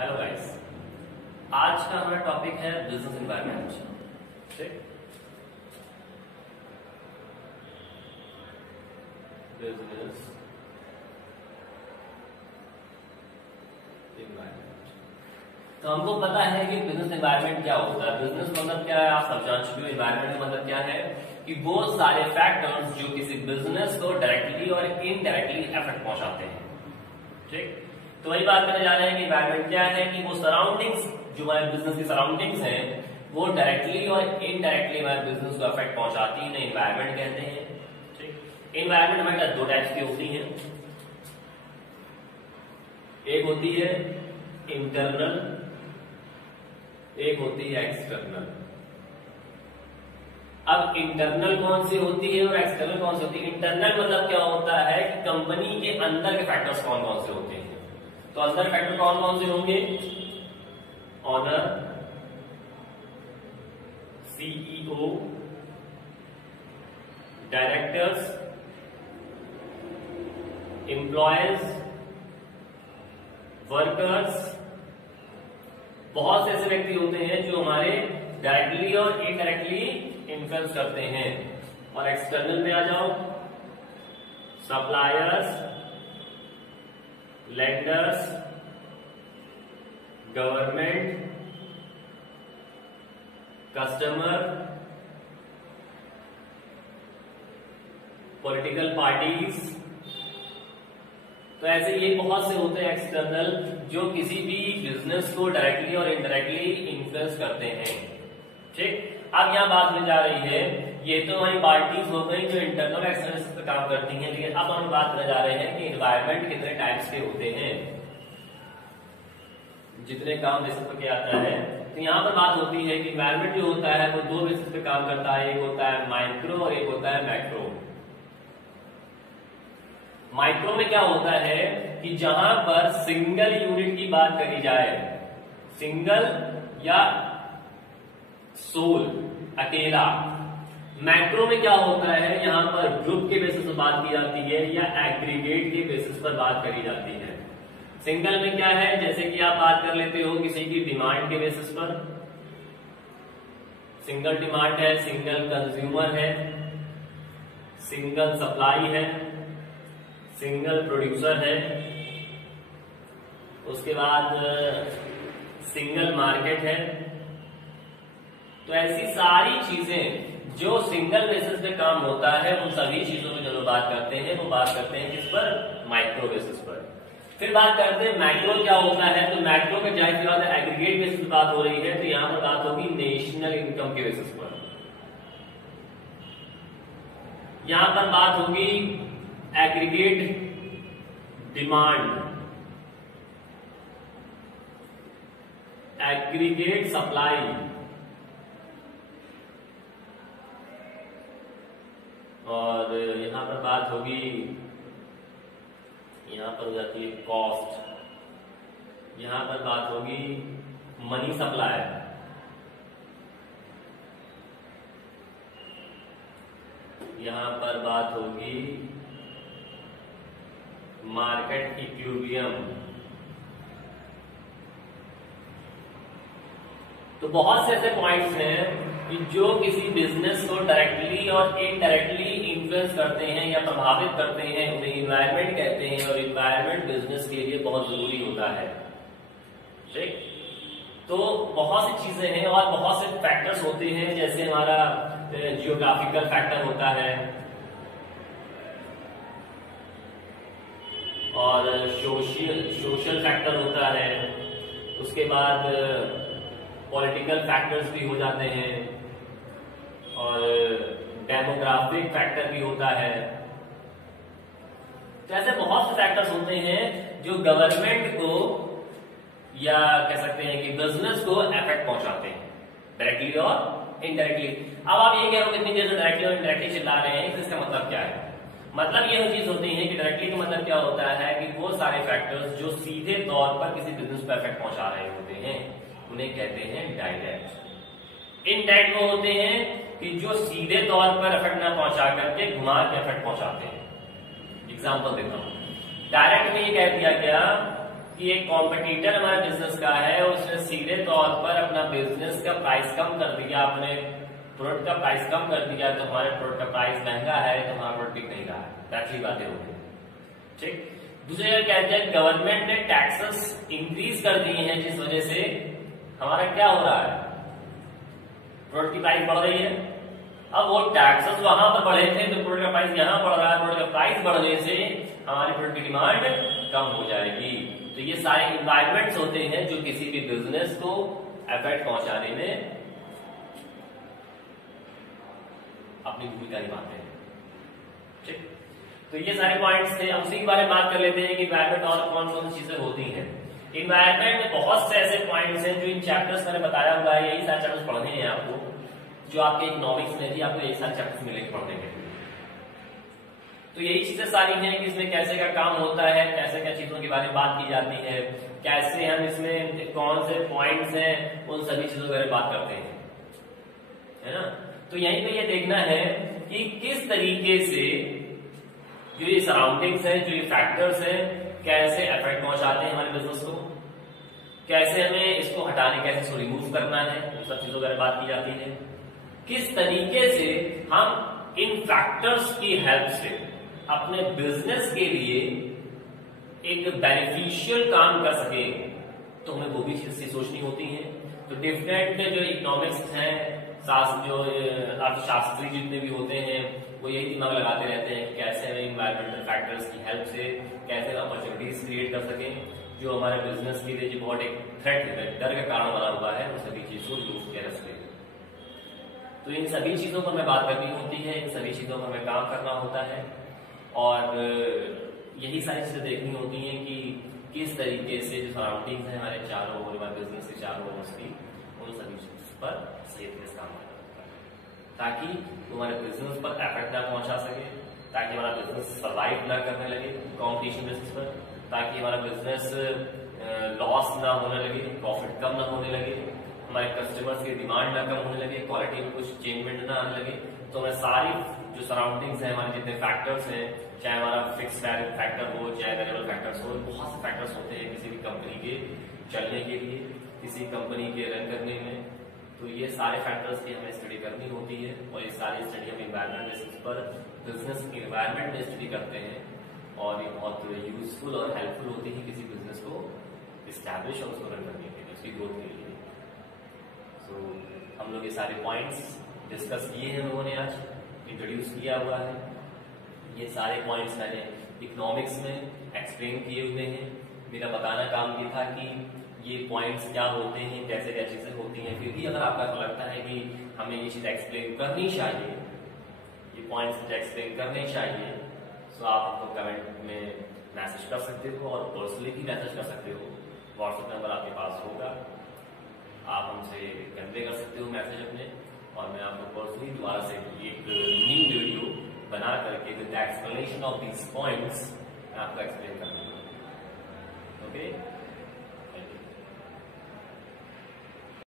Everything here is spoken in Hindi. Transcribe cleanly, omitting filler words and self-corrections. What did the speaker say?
हेलो गाइस, आज का हमारा टॉपिक है बिजनेस एनवायरनमेंट। ठीक, बिजनेस एनवायरनमेंट। तो हमको पता है कि बिजनेस एनवायरनमेंट क्या होता है। बिजनेस मतलब क्या है, आप सब जान चुके हो। एनवायरनमेंट का मतलब क्या है कि वो सारे फैक्टर्स जो किसी बिजनेस को डायरेक्टली और इनडायरेक्टली इफेक्ट पहुंचाते हैं। ठीक, तो वही बात करने जा रहे हैं कि एनवायरनमेंट क्या है कि वो सराउंडिंग्स जो हमारे बिजनेस की सराउंडिंग्स हैं वो डायरेक्टली और इनडायरेक्टली हमारे बिजनेस को इफेक्ट पहुंचाती है, एनवायरनमेंट कहते हैं। ठीक, एनवायरनमेंट हमारे दो टाइप्स की होती है। एक होती है इंटरनल, एक होती है एक्सटर्नल। अब इंटरनल कौन सी होती है और एक्सटर्नल कौन सी होती है? इंटरनल मतलब क्या होता है कि कंपनी के अंदर के फैक्टर्स कौन कौन से होते हैं। तो अंदर फैक्टर कौन कौन से होंगे? Owner, CEO, directors, employees, workers. बहुत से ऐसे व्यक्ति होते हैं जो हमारे डायरेक्टली और इनडायरेक्टली इन्फ्लुएंस करते हैं। और एक्सटर्नल में आ जाओ, suppliers, lenders, government, customer, political parties. तो ऐसे ये बहुत से होते हैं एक्सटर्नल जो किसी भी बिजनेस को डायरेक्टली और इनडायरेक्टली इन्फ्लुएंस करते हैं। ठीक, अब यहां बात में जा रही है, ये तो हमारी पार्टीज हो गई जो इंटरनल एक्सटर्नल पे काम करती हैं, लेकिन अब हम बात करने जा रहे हैं कि एनवायरनमेंट कितने टाइप्स के होते हैं, जितने काम बेसिस पे किया जाता है। तो यहाँ पर बात होती है कि एनवायरनमेंट जो होता है वो दो बेसिस पे काम करता है। एक होता है माइक्रो और एक होता है मैक्रो। माइक्रो में क्या होता है कि जहां पर सिंगल यूनिट की बात करी जाए, सिंगल या सोल, अकेला। मैक्रो में क्या होता है, यहां पर ग्रुप के बेसिस पर बात की जाती है या एग्रीगेट के बेसिस पर बात करी जाती है। सिंगल में क्या है, जैसे कि आप बात कर लेते हो किसी की डिमांड के बेसिस पर, सिंगल डिमांड है, सिंगल कंज्यूमर है, सिंगल सप्लाई है, सिंगल प्रोड्यूसर है, उसके बाद सिंगल मार्केट है। तो ऐसी सारी चीजें जो सिंगल बेसिस पे काम होता है, उन सभी चीजों की जो बात करते हैं वो बात करते हैं किस पर? माइक्रो बेसिस पर। फिर बात करते हैं मैक्रो क्या होता है। तो मैक्रो में जाहिर सी बात है एग्रीगेट बेसिस पर बात हो रही है, तो यहां पर बात होगी नेशनल इनकम के बेसिस पर। यहां पर बात होगी एग्रीगेट डिमांड, एग्रीगेट सप्लाई, और यहां पर बात होगी, यहां पर हो जाती है कॉस्ट, यहां पर बात होगी मनी सप्लाई, यहां पर बात होगी मार्केट इक्विलिब्रियम। तो बहुत से ऐसे पॉइंट्स हैं कि जो किसी बिजनेस को डायरेक्टली और इनडायरेक्टली इन्फ्लुएंस करते हैं या प्रभावित करते हैं, उन्हें एनवायरनमेंट कहते हैं। और एनवायरनमेंट बिजनेस के लिए बहुत जरूरी होता है। ठीक, तो बहुत सी चीजें हैं और बहुत से फैक्टर्स होते हैं, जैसे हमारा जियोग्राफिकल फैक्टर होता है और सोशल फैक्टर होता है, उसके बाद पॉलिटिकल फैक्टर्स भी हो जाते हैं और डेमोग्राफिक फैक्टर भी होता है। तो ऐसे बहुत से फैक्टर्स होते हैं जो गवर्नमेंट को या कह सकते हैं कि बिजनेस को इफेक्ट पहुंचाते हैं डायरेक्टली और इनडायरेक्टली। अब आप ये कह रहे हो कितनी देर से डायरेक्टली और इनडायरेक्टली चिल्ला रहे हैं, तो इसका मतलब क्या है? मतलब ये चीज होती है कि डायरेक्टली का मतलब क्या होता है कि वो सारे फैक्टर्स जो सीधे तौर पर किसी बिजनेस पर इफेक्ट पहुंचा रहे होते हैं उन्हें कहते हैं डायरेक्ट। इनडायरेक्ट वो होते हैं कि जो सीधे तौर पर इफेक्ट न पहुंचा करके घुमा के इफेक्ट पहुंचाते हैं। एग्जांपल देता हूं, डायरेक्ट में ये कह दिया गया कि एक कॉम्पिटिटर हमारे बिजनेस का है, उसने सीधे तौर पर अपना बिजनेस का प्राइस कम कर दिया, अपने प्रोडक्ट का प्राइस कम कर दिया, तो हमारे प्रोडक्ट का प्राइस महंगा है तो हमारा प्रोडक्ट बिक नहीं रहा है। ऐसी बातें होती है। ठीक, दूसरी जगह कहते हैं गवर्नमेंट ने टैक्सेस इंक्रीज कर दिए हैं, जिस वजह से हमारा क्या हो रहा है, प्रोडक्ट की प्राइस बढ़ रही है। अब वो टैक्सेस वहां पर बढ़े थे तो प्रोडक्ट का प्राइस यहां बढ़ रहा है, प्रोडक्ट का प्राइस बढ़ने से हमारी प्रोडक्ट की डिमांड कम हो जाएगी। तो ये सारे इन्वायरमेंट्स होते हैं जो किसी भी बिजनेस को इफेक्ट पहुंचाने में अपनी भूमिका निभाते हैं। ठीक, तो ये सारे पॉइंट्स थे। हम उसी के बारे में बात कर लेते हैं कि इन्वायरमेंट और कौन कौन सी चीजें होती हैं। इन्वायरमेंट में बहुत से ऐसे पॉइंट्स हैं जो इन चैप्टर्स मैंने बताया हुआ है, यही सारे चैप्टर्स पढ़ने हैं आपको, जो आपके इकोनॉमिक्स में भी आपको यही सारे चैप्टर्स मिलेंगे पढ़ने के लिए। तो यही चीजें सारी हैं कि इसमें कैसे का काम होता है, कैसे क्या चीजों के बारे में बात की जाती है, कैसे हम इसमें कौन से पॉइंट्स हैं, उन सभी चीजों के बारे में बात करते हैं, है ना। तो यहीं पे ये देखना है कि किस तरीके से जो ये सराउंडिंग्स हैं, जो ये फैक्टर्स हैं, कैसे इफेक्ट पहुंचाते हैं हमारे बिजनेस को, कैसे हमें इसको हटाने, कैसे इसको रिमूव करना है, उन सब चीजों के बारे में बात की जाती है। किस तरीके से हम इन फैक्टर्स की हेल्प से अपने बिजनेस के लिए एक बेनिफिशियल काम कर सके, तो हमें वो भी चीजें सोचनी होती है। तो डिफरेंट जो इकोनॉमिक्स हैं, जो अर्थशास्त्री जितने भी होते हैं, वो यही दिमाग लगाते रहते हैं कि कैसे हमें इन्वायरमेंटल फैक्टर्स की हेल्प से कैसे अपॉर्चुनिटीज क्रिएट कर सकें, जो हमारे बिजनेस के लिए जो बहुत एक थ्रेट है, डर का कारण बना हुआ है, उन सभी चीजों को यूज किया जा सके। तो इन सभी चीजों पर हमें बात करनी होती है, इन सभी चीजों पर हमें काम करना होता है, और यही सारी चीजें देखनी होती हैं कि किस तरीके से जो सराउंडिंग्स है हमारे चारों ओर, हमारे बिजनेस के चारों ओर उसकी, उन सभी चीज पर सही तरीके से काम करना होता है, ताकि वो हमारे बिजनेस पर इफेक्ट ना पहुंचा सके, ताकि हमारा बिजनेस सर्वाइव ना करने लगे कॉम्पिटिशन बेसिस पर, ताकि हमारा बिजनेस लॉस ना होने लगे, प्रॉफिट कम ना होने लगे, हमारे कस्टमर्स की डिमांड ना कम होने लगे, क्वालिटी में कुछ चेंजमेंट ना आने लगे। तो हमें सारी जो सराउंडिंग्स हैं, हमारे जितने फैक्टर्स हैं, चाहे हमारा फिक्स फैक्टर हो, चाहे वेरिएबल फैक्टर्स हो, बहुत से फैक्टर्स होते हैं किसी भी कंपनी के चलने के लिए, किसी कंपनी के रन करने में। तो ये सारे फैक्टर्स की हमें स्टडी करनी होती है, और ये सारी स्टडी हम इन्वायरमेंट बेसिस पर बिजनेस इन्वायरमेंट में स्टडी करते हैं, और ये बहुत यूजफुल और हेल्पफुल होती है किसी बिजनेस को इस्टेब्लिश और उसको रन करने के लिए, उसकी ग्रोथ के लिए। तो हम लोग ये सारे पॉइंट्स डिस्कस किए हैं, लोगों ने आज इंट्रोड्यूस किया हुआ है। ये सारे पॉइंट्स मैंने इकोनॉमिक्स में एक्सप्लेन किए हुए हैं। मेरा बताना काम ये था कि ये पॉइंट्स क्या होते हैं, कैसे क्या चीजें होती हैं। फिर भी अगर आपको लगता है कि हमें ये चीज एक्सप्लेन करनी चाहिए, ये पॉइंट्स एक्सप्लेन करने चाहिए, तो आप हमको कमेंट में मैसेज कर सकते हो, और पर्सनली भी मैसेज कर सकते हो। व्हाट्सएप नंबर आपके पास होगा, आप हमसे कन्वे कर सकते हो मैसेज अपने, और मैं आपको पर्सनली दोबारा से एक न्यू वीडियो बना करके with the explanation of these points मैं आपको एक्सप्लेन कर दूंगा। ओके।